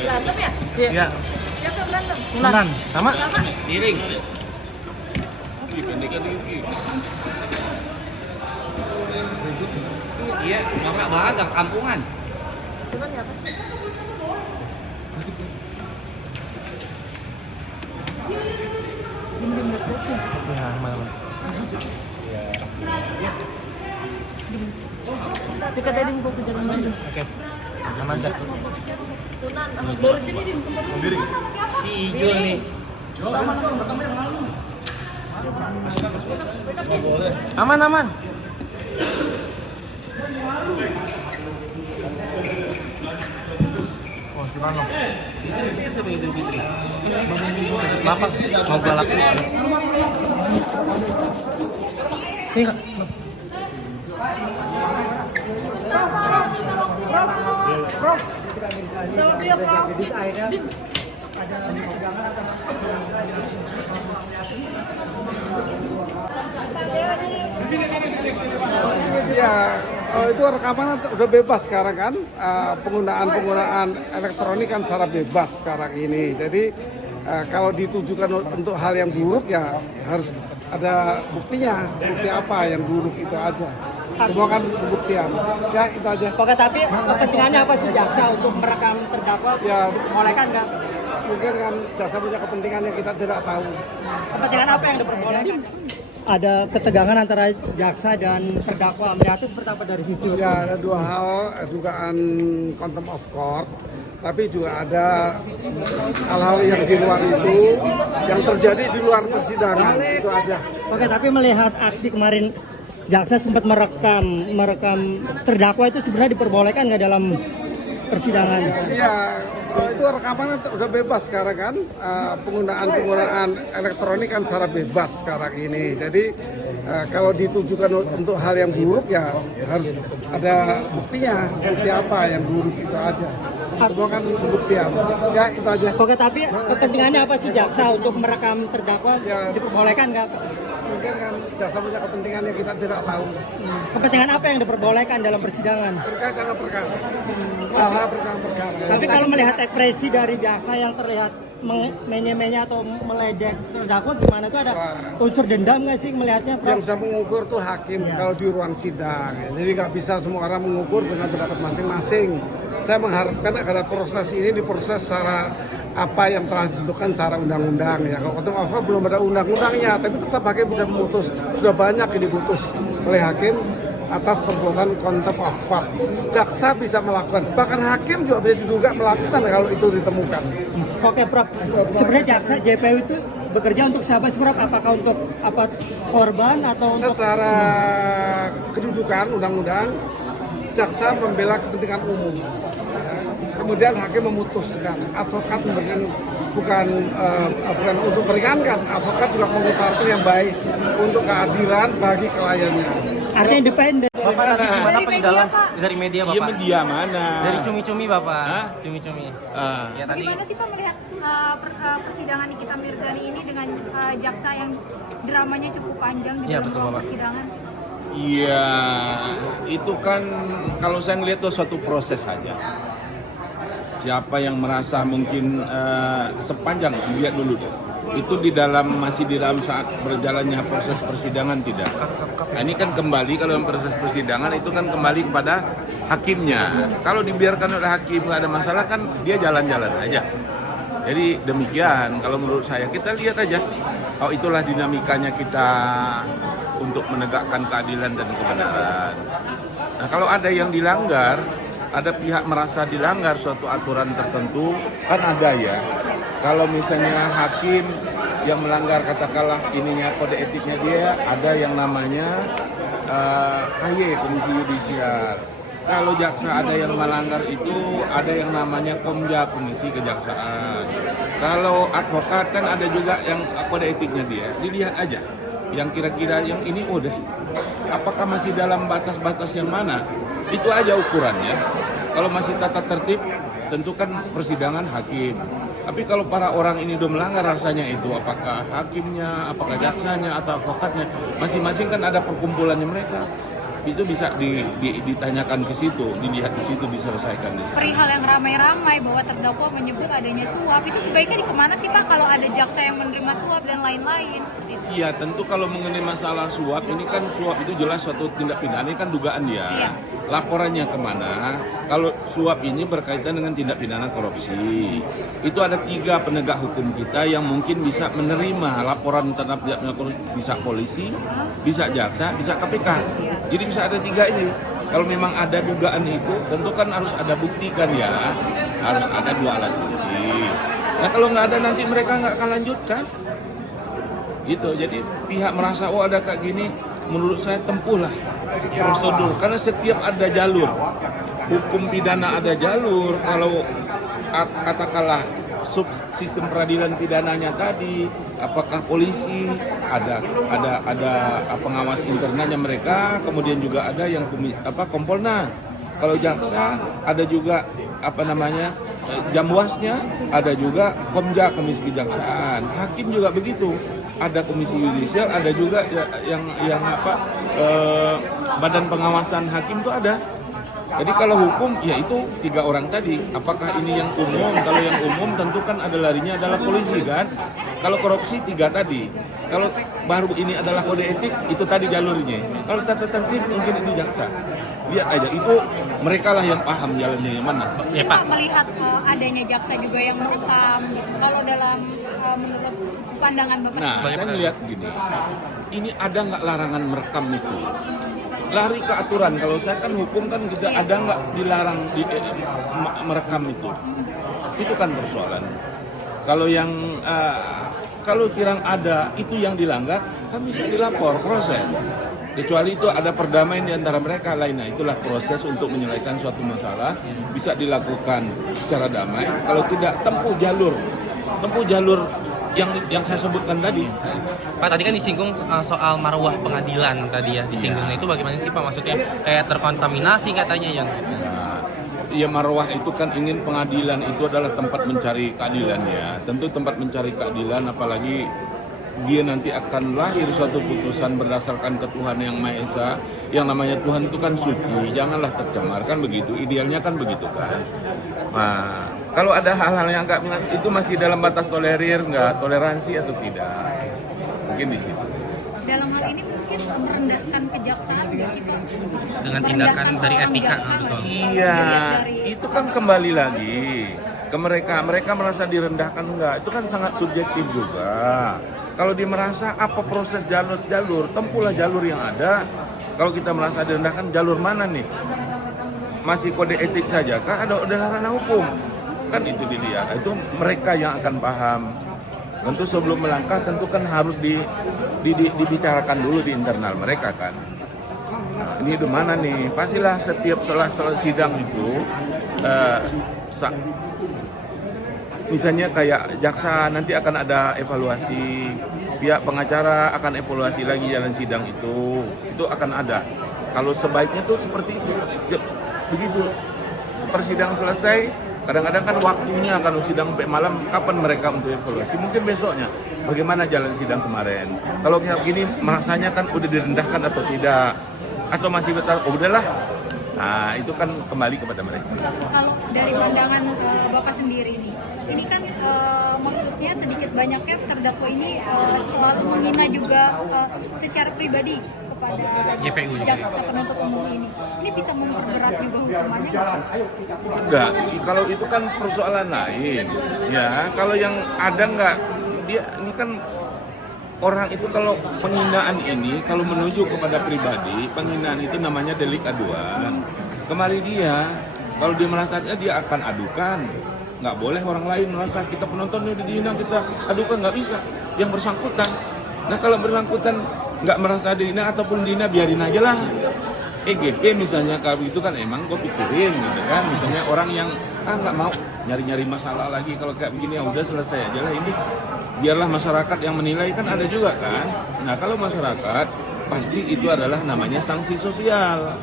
Berantem ya? Iya. Siapa yang berantem? Sunan. Sama? Sama? Piring. Pendekan ini. Iya, norak banget kampungan. Sunan apa sih? Ya, mana? Sikat tadi mau ke jalan Bandung. Oke. Aman dah. Sunan, baru sini di tempat Diri. siapa? Hijau nih. Aman, aman. Oh, gimana? Itu sebagai Idul Fitri. Bapak mau balap. Sini, Kak. Ya, itu rekaman udah bebas sekarang kan, penggunaan elektronik kan secara bebas sekarang ini. Jadi kalau ditujukan untuk hal yang buruk ya harus ada buktinya. Bukti apa yang buruk itu aja. Semua kan pembuktian. Ya itu aja. Oke, tapi kepentingannya apa sih jaksa untuk merekam terdakwa? Ya Membolehkan nggak? mungkin kan jaksa punya kepentingan yang kita tidak tahu. Kepentingan apa yang diperbolehkan? Ada ketegangan antara jaksa dan terdakwa. Melihat itu seperti apa dari sisi hukum? Ya ada dua hal, dugaan contempt of court, tapi juga ada hal-hal yang di luar itu, yang terjadi di luar persidangan, itu aja. Oke, tapi melihat aksi kemarin jaksa sempat merekam terdakwa, itu sebenarnya diperbolehkan nggak dalam persidangan? Iya, itu rekaman udah bebas sekarang kan, penggunaan elektronik kan secara bebas sekarang ini. Jadi kalau ditujukan untuk hal yang buruk ya harus ada buktinya. Bukti apa yang buruk itu aja. Semua kan pembuktian. Ya itu aja. Oke, tapi kepentingannya apa sih jaksa untuk merekam terdakwa? Ya. Diperbolehkan nggak? Mungkin kan jaksa punya kepentingan yang kita tidak tahu. Kepentingan apa yang diperbolehkan dalam persidangan? Terkait dengan perkara. Hal-hal perkara. Tapi kalau melihat ekspresi dari jaksa yang terlihat menye-menye atau meledek terdakwa, gimana tuh, ada unsur dendam nggak sih melihatnya, Prof? Yang bisa mengukur tuh hakim kalau di ruang sidang. Jadi nggak bisa semua orang mengukur dengan pendapat masing-masing. Saya mengharapkan agar proses ini diproses secara apa yang telah ditentukan secara undang-undang ya. Kalau contempt of court belum ada undang-undangnya, tapi tetap hakim bisa memutus. Sudah banyak yang diputus oleh hakim atas perbuatan contempt of court. Jaksa bisa melakukan, bahkan hakim juga bisa diduga melakukan kalau itu ditemukan. Oke, Prof. Sebenarnya jaksa JPU itu bekerja untuk siapa sih, Prof? Apakah untuk apa, korban atau untuk... Secara kedudukan undang-undang, jaksa membela kepentingan umum. Kemudian hakim memutuskan, advokat memberikan bukan untuk meringankan, advokat juga mengutarakan yang baik untuk keadilan bagi kliennya. Artinya independen. Bapak tadi gimana penjelasan dari media, Bapak? Iya, media mana? Dari cumi-cumi, Bapak. Hah? Cumi-cumi. Ya tadi. Gimana sih Pak melihat persidangan Nikita Mirzani ini dengan jaksa yang dramanya cukup panjang di Iya, dalam betul, ruang Bapak. persidangan? Iya, itu kan kalau saya ngelihat itu suatu proses saja. Siapa yang merasa mungkin sepanjang, lihat dulu deh. Itu masih di dalam saat berjalannya proses persidangan tidak. Nah, ini kan kembali kalau dalam proses persidangan itu kan kembali kepada hakimnya. Kalau dibiarkan oleh hakim nggak ada masalah kan dia jalan-jalan aja. Jadi demikian kalau menurut saya kita lihat aja. Oh, itulah dinamikanya kita untuk menegakkan keadilan dan kebenaran. Nah, kalau ada yang dilanggar, ada pihak merasa dilanggar suatu aturan tertentu, kan ada ya. Kalau misalnya hakim yang melanggar katakanlah ininya kode etiknya dia, ada yang namanya KY, Komisi Yudisial. Kalau jaksa ada yang melanggar itu, ada yang namanya Komja, Komisi Kejaksaan. Kalau advokat kan ada juga yang kode etiknya dia, dilihat aja. Yang kira-kira yang ini udah, apakah masih dalam batas-batas yang mana? Itu aja ukurannya. Kalau masih tata tertib, tentu kan persidangan hakim. Tapi kalau para orang ini udah melanggar rasanya itu, apakah hakimnya, apakah jaksanya, atau advokatnya, masing-masing kan ada perkumpulannya mereka. Itu bisa ditanyakan ke situ, dilihat di situ, diselesaikan di situ. Perihal yang ramai-ramai bahwa terdakwa menyebut adanya suap, itu sebaiknya di kemana sih Pak kalau ada jaksa yang menerima suap dan lain-lain seperti itu? Iya, tentu kalau mengenai masalah suap, ini kan suap itu jelas suatu tindak pidana, ini kan dugaan dia. Iya. Laporannya kemana? Kalau suap ini berkaitan dengan tindak pidana korupsi, itu ada 3 penegak hukum kita yang mungkin bisa menerima laporan terhadap bisa polisi, bisa jaksa, bisa KPK. Jadi bisa ada 3 ini. Kalau memang ada dugaan itu, tentu kan harus ada bukti kan ya, harus ada 2 alat bukti. Nah kalau nggak ada nanti mereka nggak akan lanjutkan. Gitu. Jadi pihak merasa oh ada kayak gini, menurut saya tempuhlah prosedur. Karena setiap ada jalur, hukum pidana ada jalur. Kalau katakanlah sistem peradilan pidananya tadi, apakah polisi ada pengawas internalnya mereka, kemudian juga ada yang Kompolnas. Kalau jaksa ada juga Jamwasnya, ada juga Komja, Komisi Kejaksaan. Hakim juga begitu. Ada komisi yudisial, ada juga badan pengawasan hakim itu ada. Jadi kalau hukum ya itu 3 orang tadi. Apakah ini yang umum? Kalau yang umum tentu kan ada larinya adalah polisi kan. Kalau korupsi 3 tadi. Kalau baru ini adalah kode etik, itu tadi jalurnya. Kalau tata tertib mungkin itu jaksa. Lihat aja, itu mereka lah yang paham jalannya yang mana. Ya, Pak melihat adanya jaksa juga yang merekam gitu. Kalau dalam menurut pandangan Bapak, Nah, saya melihat gini. Ini ada nggak larangan merekam itu? Lari ke aturan. Kalau saya kan hukum kan kita ada nggak dilarang merekam itu? Itu kan persoalan. Kalau yang kalau kirang ada itu yang dilanggar, kan bisa dilapor, proses. Kecuali itu ada perdamaian di antara mereka lainnya, itulah proses untuk menyelesaikan suatu masalah bisa dilakukan secara damai. Kalau tidak tempuh jalur yang saya sebutkan tadi. Pak tadi kan disinggung soal marwah pengadilan tadi ya disinggung. Itu bagaimana sih Pak, maksudnya kayak terkontaminasi katanya yang Ya marwah itu kan ingin pengadilan itu adalah tempat mencari keadilan ya. Tentu tempat mencari keadilan, apalagi dia nanti akan lahir suatu putusan berdasarkan ketuhanan yang Maha Esa. Yang namanya Tuhan itu kan suci, janganlah tercemar kan begitu. Idealnya kan begitu kan. Nah, kalau ada hal-hal yang enggak itu masih dalam batas toleransi atau tidak? Mungkin di situ. dalam hal ini mungkin merendahkan kejaksaan nggak sih Pak? Dengan tindakan dari etika, betul. Iya, itu kan kembali lagi ke mereka merasa direndahkan enggak, itu kan sangat subjektif juga. Kalau dia merasa apa proses jalur, tempuhlah jalur yang ada. Kalau kita merasa direndahkan, jalur mana nih? Masih kode etik saja kah? Ada ranah hukum? Kan itu dilihat, itu mereka yang akan paham. Tentu sebelum melangkah, tentu kan harus dibicarakan dulu di internal mereka kan. Nah, ini di mana nih? Pastilah setiap setelah sidang itu, misalnya kayak jaksa nanti akan ada evaluasi, pihak pengacara akan evaluasi lagi jalan sidang itu akan ada. Kalau sebaiknya tuh seperti itu, begitu. Persidang selesai. Kadang-kadang kan waktunya kan sidang sampai malam, kapan mereka untuk evaluasi? Mungkin besoknya. Bagaimana jalan sidang kemarin? Kalau kayak gini merasanya kan udah direndahkan atau tidak? Atau masih betul? Oh, udahlah. Nah, itu kan kembali kepada mereka. Kalau dari pandangan Bapak sendiri ini kan maksudnya sedikit banyaknya terdakwa ini selalu menghina juga secara pribadi kepada JPU jaksa penuntut umum ini. Ini bisa memperberat juga hukumannya nggak? Enggak, kalau itu kan persoalan lain. Ya, kalau yang ada enggak, dia ini kan orang itu kalau penghinaan ini, kalau menuju kepada pribadi, penghinaan itu namanya delik aduan. Kembali dia, kalau dia merasa dia akan adukan. Nggak boleh orang lain merasa kita penonton ini dihina, kita adukan, nggak bisa. Yang bersangkutan. Nah kalau bersangkutan nggak merasa dihina ataupun dihina, biarin aja lah. EGP misalnya, kalau itu kan emang gue pikirin gitu kan. Misalnya orang yang nggak mau nyari-nyari masalah lagi, kalau kayak begini ya udah selesai aja lah ini. Biarlah masyarakat yang menilai, kan ada juga kan. Nah kalau masyarakat pasti itu adalah namanya sanksi sosial.